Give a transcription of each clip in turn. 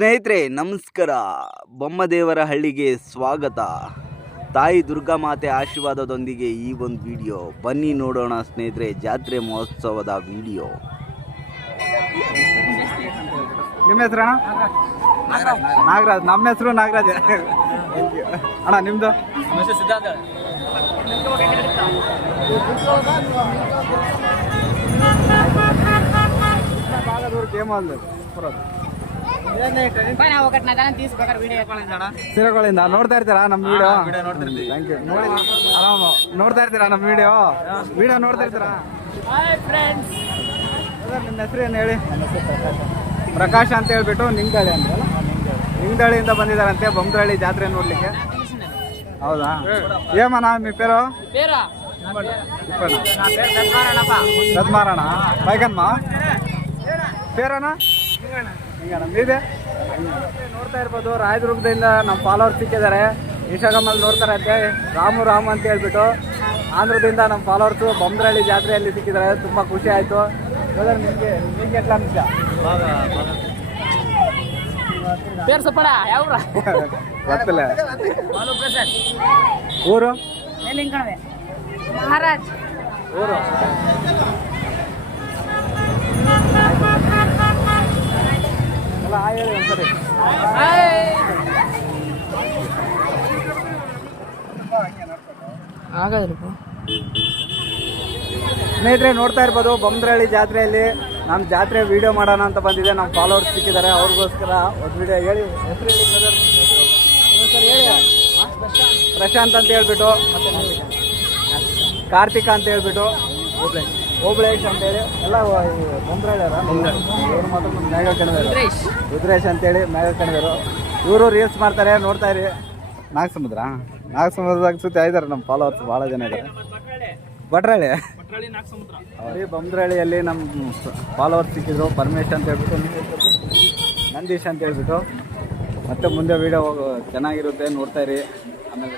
ಸ್ನೇಹಿತರೆ ನಮಸ್ಕಾರ. ಬೊಮ್ಮದೇವರ ಹಳ್ಳಿಗೆ ಸ್ವಾಗತ. ತಾಯಿ ದುರ್ಗಾ ಮಾತೆ ಆಶೀರ್ವಾದದೊಂದಿಗೆ ಈ ಒಂದು ವಿಡಿಯೋ ಬನ್ನಿ ನೋಡೋಣ ಸ್ನೇಹಿತರೆ. ಜಾತ್ರೆ ಮಹೋತ್ಸವದ ವಿಡಿಯೋ. ನಿಮ್ಮ ಹೆಸರು ನಾಗರಾಜ್. ನಮ್ಮ ಹೆಸರು ನಾಗರಾಜ್ ಅಣ್ಣ. ನಿಮ್ದು ಸಿದ್ಧಾಂತ. ಸಿರಗಳಿಂದ ನೋಡ್ತಾ ಇರ್ತೀರಾ ನಮ್ಮ ವಿಡಿಯೋ? Thank you. ಆರಾಮ ನೋಡ್ತಾ ಇರ್ತೀರಾ ನಮ್ಮ ವಿಡಿಯೋ ನೋಡ್ತಾ ಇರ್ತೀರಾ? ನಿಮ್ಮ ಹೆಸರು ಏನು ಹೇಳಿ? ಪ್ರಕಾಶ್ ಅಂತ ಹೇಳ್ಬಿಟ್ಟು ನಿಂಗದಳ್ಳಿ ಅಂತಲ್ಲ, ನಿಂಗದಳ್ಳಿಯಿಂದ ಬಂದಿದ್ದಾರಂತೆ ಬೊಮ್ಮದಳ್ಳಿ ಜಾತ್ರೆ ನೋಡ್ಲಿಕ್ಕೆ. ಹೌದಾ? ಏಮಣ್ಣ మీ పేరు? ಸದ್ಮಾರಣ ಬೈಗನ್ಮ ಪೇರಣ್ಣ ಹಿಂಗಣ್ಣ ಮೀದೆ. ನೋಡ್ತಾ ಇರ್ಬೋದು, ರಾಯದುರ್ಗದಿಂದ ನಮ್ಮ ಫಾಲೋವರ್ಸ್ ಸಿಕ್ಕಿದ್ದಾರೆ. ಇನ್ಸ್ಟಾಗ್ರಾಮಲ್ಲಿ ನೋಡ್ತಾರೆ ಅಂತೆ. ರಾಮು ಅಂತ ಹೇಳ್ಬಿಟ್ಟು ಆಂಧ್ರದಿಂದ ನಮ್ಮ ಫಾಲೋವರ್ಸು ಬೊಮ್ಮದಳ್ಳಿ ಜಾತ್ರೆಯಲ್ಲಿ ಸಿಕ್ಕಿದ್ದಾರೆ. ತುಂಬ ಖುಷಿ ಆಯಿತು. ನಿಮಗೆ ಎಟ್ಲ ನಿಮಿಷ ಗೊತ್ತಿಲ್ಲ. ಊರು ಮಹಾರಾಜ್ ಊರು ಎಲ್ಲ ಹೇಳಿ ಒಂದ್ಸರಿ. ಸ್ನೇಹಿತರೆ ನೋಡ್ತಾ ಇರ್ಬೋದು, ಬೊಮ್ಮದಳ್ಳಿ ಜಾತ್ರೆಯಲ್ಲಿ ನಾನು ಜಾತ್ರೆ ವಿಡಿಯೋ ಮಾಡೋಣ ಅಂತ ಬಂದಿದ್ದೆ. ನಮ್ಮ ಫಾಲೋವರ್ಸ್ ಸಿಕ್ಕಿದ್ದಾರೆ, ಅವ್ರಿಗೋಸ್ಕರ ಒಂದು ವಿಡಿಯೋ. ಹೇಳಿ ಹೆಸರು ಹೇಳಿ ಸರ್. ಹೇಳಿ. ಪ್ರಶಾಂತ್ ಅಂತ ಹೇಳ್ಬಿಟ್ಟು, ಕಾರ್ತಿಕ ಅಂತ ಹೇಳ್ಬಿಟ್ಟು, ಓಬಳೇಶ್ ಅಂತೇಳಿ ಎಲ್ಲ ಬೊಮ್ಮದಳ್ಳಿ ಇವರು ಮಾತ್ರ ನಮ್ಮ ಮ್ಯಾಗ ಕಣಿದರು. ರುದ್ರೇಶ್ ಅಂತೇಳಿ ಮ್ಯಾಗ ಕಣಿದರು. ಇವರು ರೀಲ್ಸ್ ಮಾಡ್ತಾರೆ, ನೋಡ್ತಾ ಇರಿ. ನಾಗಸಮುದ್ರದಾಗ ಸುತ್ತಿ ಇದ್ದಾರೆ ನಮ್ಮ ಫಾಲೋವರ್ಸ್ ಭಾಳ ಜನ ಇದ್ದಾರೆ. ಭಟ್ರಳ್ಳಿ ಬೊಮ್ಮದಳ್ಳಿಯಲ್ಲಿ ನಮ್ಮ ಫಾಲೋವರ್ಸ್ ಸಿಕ್ಕಿದ್ರು. ಪರಮೇಶ್ ಅಂತ ಹೇಳ್ಬಿಟ್ಟು, ನಂದೀಶ್ ಅಂತ ಹೇಳ್ಬಿಟ್ಟು. ಮತ್ತೆ ಮುಂದೆ ವೀಡಿಯೋ ಚೆನ್ನಾಗಿರುತ್ತೆ, ನೋಡ್ತಾ ಇರಿ. ಆಮೇಲೆ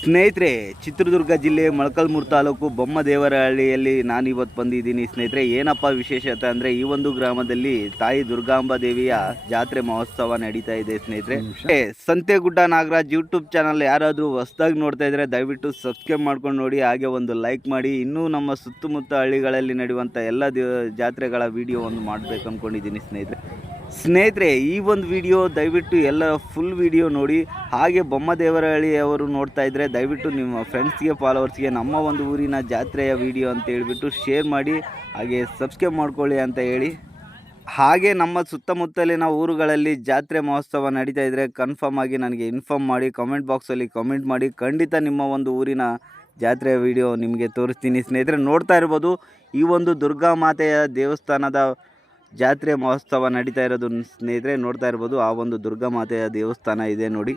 ಸ್ನೇಹಿತರೆ, ಚಿತ್ರದುರ್ಗ ಜಿಲ್ಲೆ ಮೊಳಕಾಲ್ಮೂರು ತಾಲೂಕು ಬೊಮ್ಮದೇವರಹಳ್ಳಿಯಲ್ಲಿ ನಾನು ಇವತ್ತು ಬಂದಿದ್ದೀನಿ ಸ್ನೇಹಿತರೆ. ಏನಪ್ಪ ವಿಶೇಷತೆ ಅಂದರೆ, ಈ ಒಂದು ಗ್ರಾಮದಲ್ಲಿ ತಾಯಿ ದುರ್ಗಾಂಬಾ ದೇವಿಯ ಜಾತ್ರೆ ಮಹೋತ್ಸವ ನಡೀತಾ ಇದೆ ಸ್ನೇಹಿತರೆ. ಸಂತೆಗುಡ್ಡ ನಾಗರಾಜ್ ಯೂಟ್ಯೂಬ್ ಚಾನಲ್ ಯಾರಾದರೂ ಹೊಸದಾಗಿ ನೋಡ್ತಾ ಇದ್ರೆ ದಯವಿಟ್ಟು ಸಬ್ಸ್ಕ್ರೈಬ್ ಮಾಡ್ಕೊಂಡು ನೋಡಿ, ಹಾಗೆ ಒಂದು ಲೈಕ್ ಮಾಡಿ. ಇನ್ನೂ ನಮ್ಮ ಸುತ್ತಮುತ್ತ ಹಳ್ಳಿಗಳಲ್ಲಿ ನಡೆಯುವಂಥ ಎಲ್ಲ ಜಾತ್ರೆಗಳ ವಿಡಿಯೋ ಒಂದು ಮಾಡಬೇಕು ಅಂದ್ಕೊಂಡಿದ್ದೀನಿ ಸ್ನೇಹಿತರೆ. ಈ ಒಂದು ವಿಡಿಯೋ ದಯವಿಟ್ಟು ಎಲ್ಲ ಫುಲ್ ವಿಡಿಯೋ ನೋಡಿ. ಹಾಗೆ ಬೊಮ್ಮದೇವರಹಳ್ಳಿಯವರು ನೋಡ್ತಾ ಇದ್ದರೆ ದಯವಿಟ್ಟು ನಿಮ್ಮ ಫ್ರೆಂಡ್ಸ್ಗೆ ಫಾಲೋವರ್ಸ್ಗೆ ನಮ್ಮ ಒಂದು ಊರಿನ ಜಾತ್ರೆಯ ವಿಡಿಯೋ ಅಂತ ಹೇಳ್ಬಿಟ್ಟು ಶೇರ್ ಮಾಡಿ, ಹಾಗೆ ಸಬ್ಸ್ಕ್ರೈಬ್ ಮಾಡ್ಕೊಳ್ಳಿ ಅಂತ ಹೇಳಿ. ಹಾಗೆ ನಮ್ಮ ಸುತ್ತಮುತ್ತಲಿನ ಊರುಗಳಲ್ಲಿ ಜಾತ್ರೆ ಮಹೋತ್ಸವ ನಡೀತಾ ಇದ್ದರೆ ಕನ್ಫರ್ಮ್ ಆಗಿ ನನಗೆ ಇನ್ಫಾರ್ಮ್ ಮಾಡಿ, ಕಮೆಂಟ್ ಬಾಕ್ಸಲ್ಲಿ ಕಮೆಂಟ್ ಮಾಡಿ. ಖಂಡಿತ ನಿಮ್ಮ ಒಂದು ಊರಿನ ಜಾತ್ರೆಯ ವಿಡಿಯೋ ನಿಮಗೆ ತೋರಿಸ್ತೀನಿ ಸ್ನೇಹಿತರೆ. ನೋಡ್ತಾ ಇರ್ಬೋದು, ಈ ಒಂದು ದುರ್ಗಾ ಮಾತೆಯ ದೇವಸ್ಥಾನದ ಜಾತ್ರೆ ಮಹೋತ್ಸವ ನಡೀತಾ ಇರೋದು ಸ್ನೇಹಿತರೆ. ನೋಡ್ತಾ ಇರ್ಬೋದು, ಆ ಒಂದು ದುರ್ಗಾ ಮಾತೆಯ ದೇವಸ್ಥಾನ ಇದೆ ನೋಡಿ.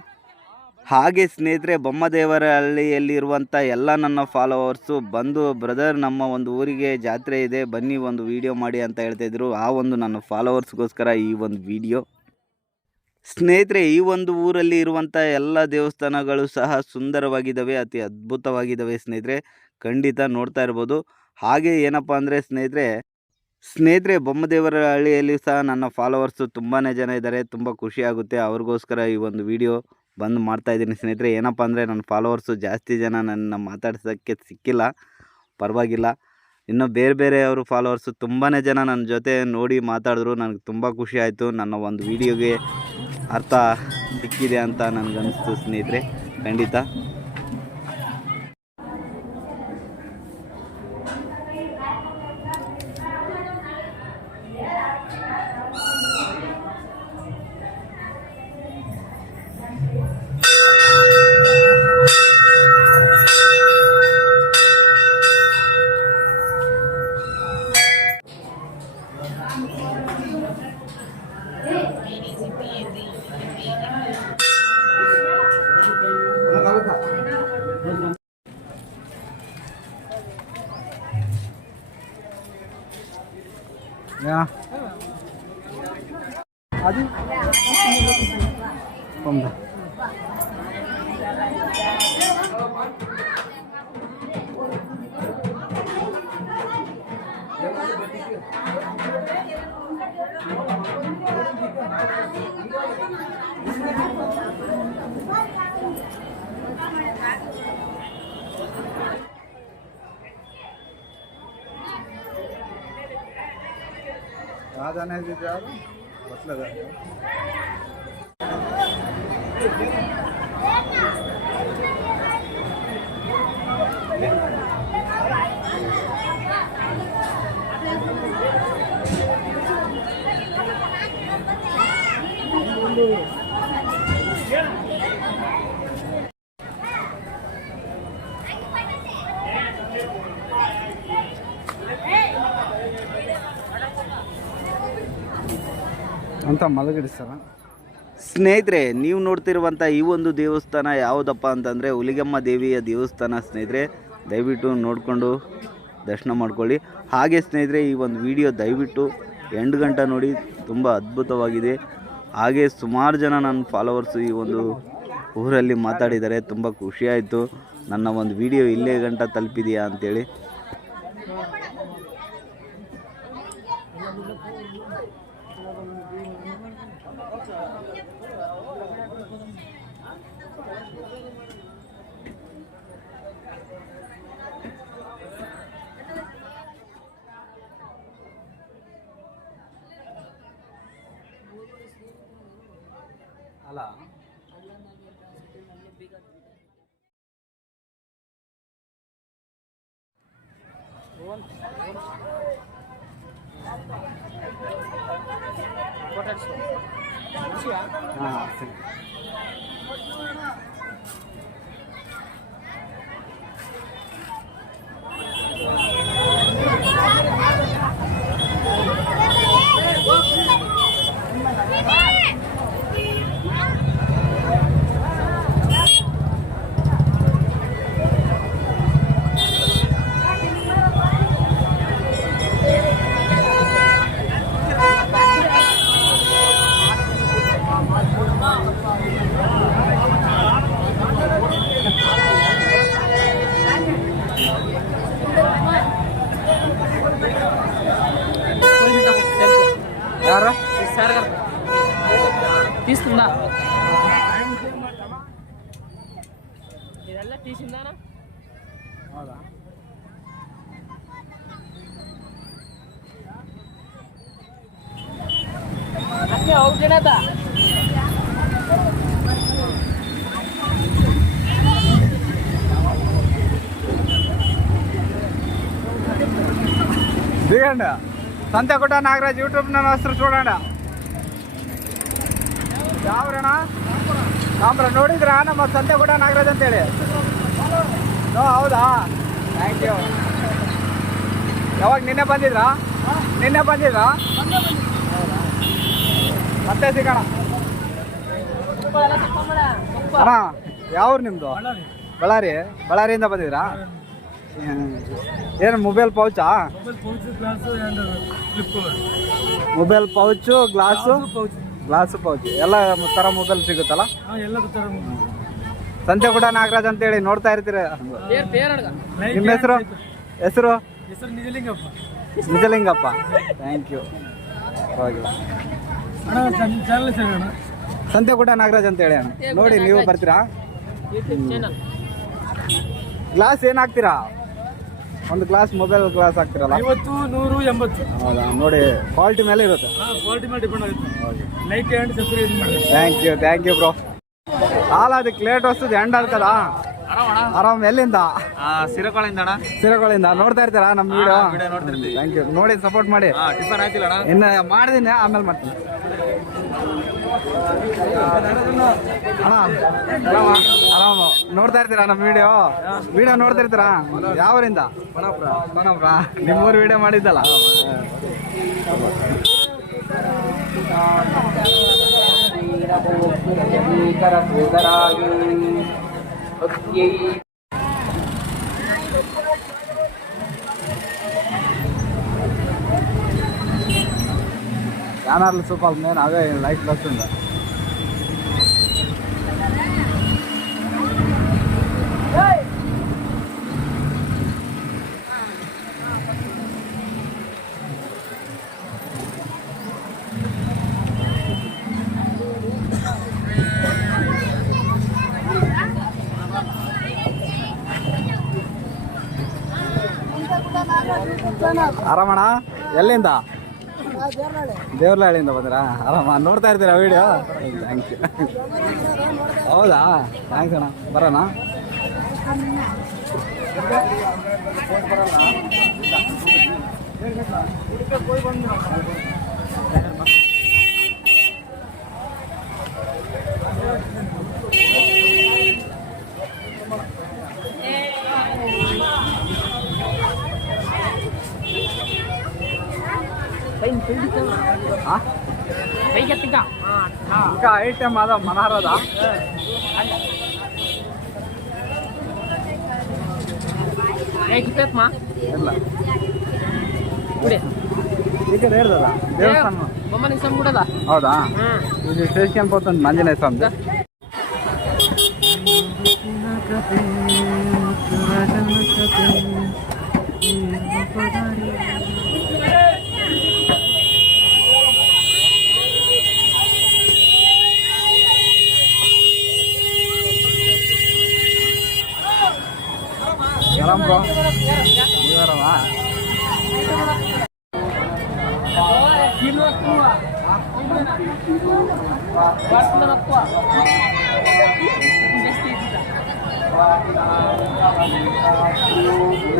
ಹಾಗೆ ಸ್ನೇಹಿತರೆ, ಬೊಮ್ಮದೇವರಹಳ್ಳಿಯಲ್ಲಿರುವಂಥ ಎಲ್ಲ ನನ್ನ ಫಾಲೋವರ್ಸು ಬಂದು, ಬ್ರದರ್ ನಮ್ಮ ಒಂದು ಊರಿಗೆ ಜಾತ್ರೆ ಇದೆ, ಬನ್ನಿ ಒಂದು ವಿಡಿಯೋ ಮಾಡಿ ಅಂತ ಹೇಳ್ತಾಯಿದ್ರು. ಆ ಒಂದು ನನ್ನ ಫಾಲೋವರ್ಸ್ಗೋಸ್ಕರ ಈ ಒಂದು ವಿಡಿಯೋ ಸ್ನೇಹಿತರೆ. ಈ ಒಂದು ಊರಲ್ಲಿ ಇರುವಂಥ ಎಲ್ಲ ದೇವಸ್ಥಾನಗಳು ಸಹ ಸುಂದರವಾಗಿದ್ದಾವೆ, ಅತಿ ಅದ್ಭುತವಾಗಿದ್ದಾವೆ ಸ್ನೇಹಿತರೆ. ಖಂಡಿತ ನೋಡ್ತಾ ಇರ್ಬೋದು. ಹಾಗೆ ಏನಪ್ಪ ಅಂದರೆ ಸ್ನೇಹಿತರೆ ಬೊಮ್ಮದೇವರಹಳ್ಳಿಯಲ್ಲಿ ಸಹ ನನ್ನ ಫಾಲೋವರ್ಸು ತುಂಬಾ ಜನ ಇದ್ದಾರೆ. ತುಂಬ ಖುಷಿಯಾಗುತ್ತೆ. ಅವ್ರಿಗೋಸ್ಕರ ಈ ಒಂದು ವಿಡಿಯೋ ಬಂದು ಮಾಡ್ತಾಯಿದ್ದೀನಿ ಸ್ನೇಹಿತರೆ. ಏನಪ್ಪ ಅಂದರೆ ನನ್ನ ಫಾಲೋವರ್ಸು ಜಾಸ್ತಿ ಜನ ನನ್ನ ಮಾತಾಡ್ಸೋಕ್ಕೆ ಸಿಕ್ಕಿಲ್ಲ, ಪರವಾಗಿಲ್ಲ. ಇನ್ನು ಬೇರೆಯವರು ಫಾಲೋವರ್ಸು ತುಂಬಾ ಜನ ನನ್ನ ಜೊತೆ ನೋಡಿ ಮಾತಾಡಿದ್ರು. ನನಗೆ ತುಂಬ ಖುಷಿ ಆಯಿತು. ನನ್ನ ಒಂದು ವಿಡಿಯೋಗೆ ಅರ್ಥ ಸಿಕ್ಕಿದೆ ಅಂತ ನನಗನ್ನಿಸ್ತು ಸ್ನೇಹಿತರೆ. ಖಂಡಿತ అది పొందా Thank you. ಯಾವ್ದು ಯಾರು ಗೊತ್ತದ ಅಂತ ಮಲಗಿಡಿಸ್ತಾರ. ಸ್ನೇಹಿತರೆ, ನೀವು ನೋಡ್ತಿರುವಂಥ ಈ ಒಂದು ದೇವಸ್ಥಾನ ಯಾವುದಪ್ಪ ಅಂತಂದರೆ ಹುಲಿಗೆಮ್ಮ ದೇವಿಯ ದೇವಸ್ಥಾನ ಸ್ನೇಹಿತರೆ. ದಯವಿಟ್ಟು ನೋಡಿಕೊಂಡು ದರ್ಶನ ಮಾಡ್ಕೊಳ್ಳಿ. ಹಾಗೆ ಸ್ನೇಹಿತರೆ, ಈ ಒಂದು ವಿಡಿಯೋ ದಯವಿಟ್ಟು ಎಂಟು ಗಂಟೆ ನೋಡಿ, ತುಂಬ ಅದ್ಭುತವಾಗಿದೆ. ಹಾಗೆ ಸುಮಾರು ಜನ ನನ್ನ ಫಾಲೋವರ್ಸು ಈ ಒಂದು ಊರಲ್ಲಿ ಮಾತಾಡಿದ್ದಾರೆ. ತುಂಬ ಖುಷಿಯಾಯಿತು ನನ್ನ ಒಂದು ವಿಡಿಯೋ ಇಲ್ಲೇ ಗಂಟ ತಲುಪಿದೆಯಾ ಅಂಥೇಳಿ. ಅಲ್ಲ ಹಾಂ ಸರಿ. ಯಾರು తీసుకుందా ಇದೆಲ್ಲ తీసిందానా ಹೌದಾ? ಅಕ್ಕೆ ಹೋಗ್ತಿನದ దిగండి. సంతకుట నాగరాజ్ యూట్యూబ్ ನನ್ನ ಹೆಸರು చూడండి. ಯಾವ್ರಣ್ಣ? ಸಾಂಬ್ರ ನೋಡಿದ್ರಾ ನಮ್ಮ ಸಂತೆಗುಡ ನಾಗರಾಜ್ ಅಂತೇಳಿ? ಹೌದಾ? Thank you. ಯಾವಾಗ ನಿನ್ನೆ ಬಂದಿದ್ರಾ? ನಿನ್ನೆ ಬಂದಿದ್ರಾ? ಹೌದಾ? ಮತ್ತೆ ಸಿಗೋಣ ಅಣ್ಣ. ಯಾವ್ರು ನಿಮ್ಮದು? ಬಳ್ಳಾರಿ. ಬಳ್ಳಾರಿಯಿಂದ ಬಂದಿದ್ರಾ? ಏನು ಮೊಬೈಲ್ ಪೌಚಾ? ಮೊಬೈಲ್ ಪೌಚು, ಗ್ಲಾಸು ಪೌಚ್ ಎಲ್ಲ ಥರ ಮೊಬೈಲ್ ಸಿಗುತ್ತಲ್ಲ? ಸಂತೆಗುಡ ನಾಗರಾಜ್ ಅಂತೇಳಿ ನೋಡ್ತಾ ಇರ್ತೀರ. ನಿಮ್ಮ ಹೆಸರು? ಹೆಸರು ನಿಜಲಿಂಗಪ್ಪ. Thank you. ಸಂತೆಗುಡ ನಾಗರಾಜ್ ಅಂತೇಳಿ ಅಣ್ಣ. ನೋಡಿ ನೀವು ಬರ್ತೀರಾ? ಗ್ಲಾಸ್ ಏನು ಹಾಕ್ತೀರಾ? ಒಂದು ಗ್ಲಾಸ್ ಮೊಬೈಲ್ ಗ್ಲಾಸ್ ಹಾಕ್ತಿರಲ್ಲ? 50, 100, 80. ಹೌದಾ? ನೋಡಿ ಕ್ವಾಲಿಟಿ ಮೇಲೆ ಇರುತ್ತೆ. ಕ್ವಾಲಿಟಿ ಮೇಲೆ ಡಿಪೆಂಡ್ ಆಗುತ್ತೆ. ಲೈಟ್ ಆ್ಯಂಡ್ ಸಬ್ಸ್ಕ್ರೈಬ್ ಮಾಡಿ. Thank you bro. ಹಾಲು ಅದಕ್ಕೆ ಲೇಟ್ ವಸ್ತುದು ಎಂಡ್ ಆಗ್ತದ? ಆರಾಮ್. ಎಲ್ಲಿಂದ? ಸಿರಗಳಿಂದ ನೋಡ್ತಾ ಇರ್ತೀರಾ ನಮ್ಮ ವಿಡಿಯೋ? Thank you. ನೋಡಿ ಸಪೋರ್ಟ್ ಮಾಡಿ. ಇನ್ನು ಮಾಡಿದೀನಿ, ಆಮೇಲೆ ಮಾಡ್ತೀನಿ ಅಣ್ಣ. ಆರಾಮ ನೋಡ್ತಾ ಇರ್ತೀರಾ ನಮ್ಮ ವಿಡಿಯೋ ನೋಡ್ತಾ ಇರ್ತೀರಾ? ಯಾವರಿಂದ? ಬನಪ್ರ. ನಿಮ್ಮೂರು ವಿಡಿಯೋ ಮಾಡಿದ್ದಲ್ಲ? ఛానల్ సూపర్ నేను అవే లైక్ వస్తుంది. ಆರಾಮಣ್ಣ ಎಲ್ಲಿಂದ ದೇವ್ರಹಳ್ಳಿಯಿಂದ ಬಂದಿರಾ ಆರಾಮ ನೋಡ್ತಾ ಇರ್ತೀರಾ ವಿಡಿಯೋ ಥ್ಯಾಂಕ್ ಯು ಹೌದಾ ಥ್ಯಾಂಕ್ಸ್ ಅಣ್ಣ ಬರೋಣ ఇంకా ఐటమ్ అదా మనారదా ಇಲ್ಲ ಈಗ ಹೇಳ್ದಲ್ಲ ದೇವಸ್ಥಾನ ಹೌದಾ ಇದು ಸ್ಟೇಷನ್ పోతుంది ಆಂಜನೇಯ ಸ್ವಾಮಿ ಆರಾಮ್ ಬ್ರೋ ಆರಾಮಾ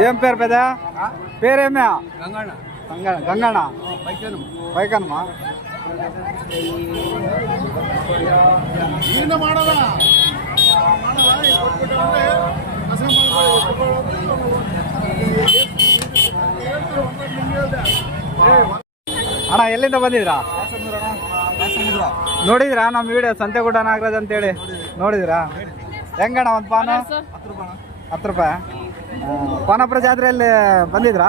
ఏం పేరు పెద్ద పేరేమే గంగಣ್ಣ పైకనమ్మా ಅಣ್ಣ ಎಲ್ಲಿಂದ ಬಂದಿದ್ರಾ ನೋಡಿದ್ರಾ ನಮ್ಮ ವಿಡಿಯೋ ಸಂತೆಗುಡ್ಡ ನಾಗರಾಜ್ ಅಂತೇಳಿ ನೋಡಿದ್ರಾ ಹೆಂಗಣ್ಣ ಒಂದು ಪಾನ 10 ರೂಪಾಯಿ ಪಾನಪುರ ಜಾತ್ರೆಯಲ್ಲಿ ಬಂದಿದ್ರಾ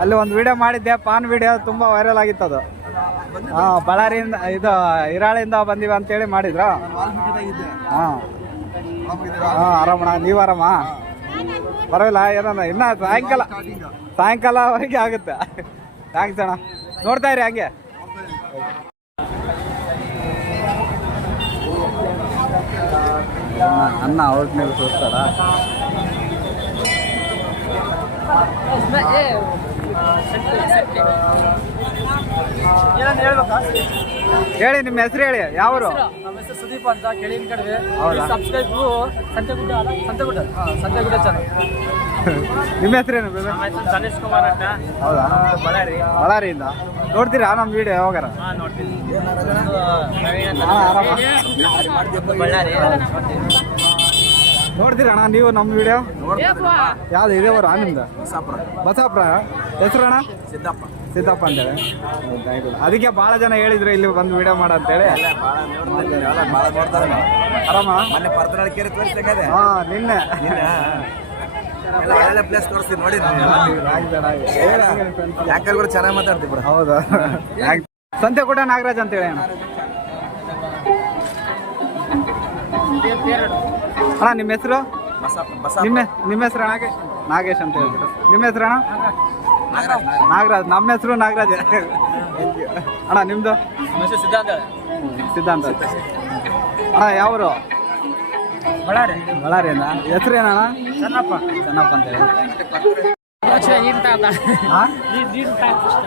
ಅಲ್ಲಿ ಒಂದು ವಿಡಿಯೋ ಮಾಡಿದ್ದೆ ಪಾನ್ ವಿಡಿಯೋ ತುಂಬ ವೈರಲ್ ಆಗಿತ್ತು ಅದು ಬಳ್ಳಾರಿಯಿಂದ ಇದು ಹಿರಾಳಿಂದ ಬಂದಿವ ಅಂತೇಳಿ ಮಾಡಿದ್ರಾ ಹಾಂ ಆರಾಮಣ್ಣ ನೀವು ಆರಾಮ ಪರವಾಗಿಲ್ಲ ಏನಣ್ಣ ಇನ್ನು ಸಾಯಂಕಾಲವರೆಗೆ ಆಗುತ್ತೆ ಥ್ಯಾಂಕ್ಸ್ ಅಣ್ಣ ನೋಡ್ತಾ ಇರಿ ಹಂಗೆ ಅನ್ನ ಔಟ್ ಮೇಲೆ ತೋರಿಸ್ತಾರ ಹೇಳಿ ನಿಮ್ಮ ಹೆಸರು ಹೇಳಿ ಯಾವರು ನಮ್ಮ ಹೆಸರು ಸುದೀಪ್ ಅಂತ ಕೆಳಗಿನ ಕಡೆ ಹೌದಾ? Subscribe Santegudda channel. ನಿಮ್ಮ ಹೆಸರೇನು ಗಣೇಶ್ ಕುಮಾರ್ ಅಂತ ಹೌದಾ ಬಳ್ಳಾರಿಯಿಂದ ನೋಡ್ತೀರಾ ನಮ್ಮ ವಿಡಿಯೋ ಯಾವಾಗಾರ ಬಳ್ಳಾರಿ ನೋಡ್ತೀರಾ ಅಣ್ಣ ನೀವು ನಮ್ಮ ವಿಡಿಯೋ ಯಾವ್ದು ಇದೆ ಬರೋ ನಿಮ್ದು ಬಸಾಪುರ ಹೆಸರು ಅಣ್ಣ ಸಿದ್ದಪ್ಪ ಅಂತೇಳಿ ಅದಕ್ಕೆ ಭಾಳ ಜನ ಹೇಳಿದ್ರು ಇಲ್ಲಿ ಬಂದು ವಿಡಿಯೋ ಮಾಡ ಅಂತೇಳಿ ಆರಾಮ ಹಾಂ ನಿನ್ನೆ ಪ್ಲೇಸ್ ತೋರಿಸ್ತೀನಿ ನೋಡಿ ಯಾಕಂದ್ರೆ ಕೂಡ ಚೆನ್ನಾಗಿ ಮಾತಾಡ್ತೀವಿ ಹೌದಾ ಸಂತೆಗುಡ್ಡ ನಾಗರಾಜ್ ಅಂತೇಳಿ ಅಣ್ಣ ಅಣ್ಣ ನಿಮ್ಮ ಹೆಸರು ನಿಮ್ಮ ಹೆಸರು ಅಣ್ಣ ನಾಗೇಶ್ ಅಂತ ಹೇಳ್ತೀರ ನಿಮ್ಮ ಹೆಸರು ಅಣ್ಣ ನಾಗರಾಜ್ ನಮ್ಮ ಹೆಸರು ನಾಗರಾಜ್ ಅಣ್ಣ ನಿಮ್ಮದು ಸಿದ್ಧಾಂತ ಅಣ್ಣ ಯಾವರು ಬಳ್ಳಾರಿಯಿಂದ ಹೆಸರು ಏನಣ್ಣ ಚೆನ್ನಪ್ಪ ಅಂತ ಹೇಳಿ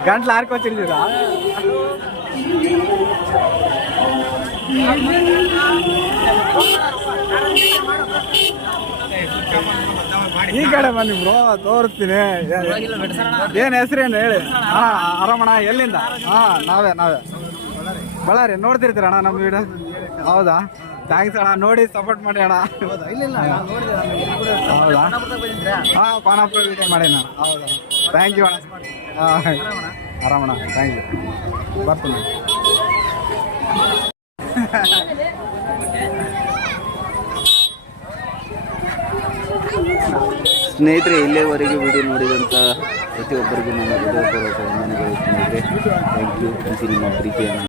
ಗಂಟ್ಲು ಹಾರ್ಕೊತಿರ್ತೀರಾ ಈ ಕಡೆ ಬನ್ನಿ ಬ್ರೋ ತೋರಿಸ್ತೀನಿ ಏನು ಹೆಸರೇನು ಹೇಳಿ ಹಾಂ ಆರಾಮಣ್ಣ ಎಲ್ಲಿಂದ ಹಾಂ ನಾವೇ ಬಳ್ಳಾರಿ ನೋಡ್ತಿರ್ತೀರ ಅಣ್ಣ ನಮ್ಮ ವಿಡಿಯೋ ಹೌದಾ ಥ್ಯಾಂಕ್ಸ್ ಅಣ್ಣ ನೋಡಿ ಸಪೋರ್ಟ್ ಮಾಡಿ ಅಣ್ಣ ಹೌದಾ ಹಾಂ ಪಾನಪುರ ವಿಡಿಯೋ ಮಾಡಿ ನಾನು ಹೌದಾ ಥ್ಯಾಂಕ್ ಯು ಅಣ್ಣ ಹಾಂ ಆರಾಮಣ್ಣ ಥ್ಯಾಂಕ್ ಯು ಬರ್ತೀನಿ ಸ್ನೇಹಿತರೆ ಇಲ್ಲಿಯವರೆಗೆ ವಿಡಿಯೋ ನೋಡಿದಂಥ ಪ್ರತಿಯೊಬ್ಬರಿಗೂ ನನ್ನ ಹೃದಯಪೂರ್ವಕ ವಂದನೆಗಳು ಸ್ನೇಹಿತರೆ ಥ್ಯಾಂಕ್ ಯು ನಿಮ್ಮ ಪ್ರೀತಿಯನ್ನು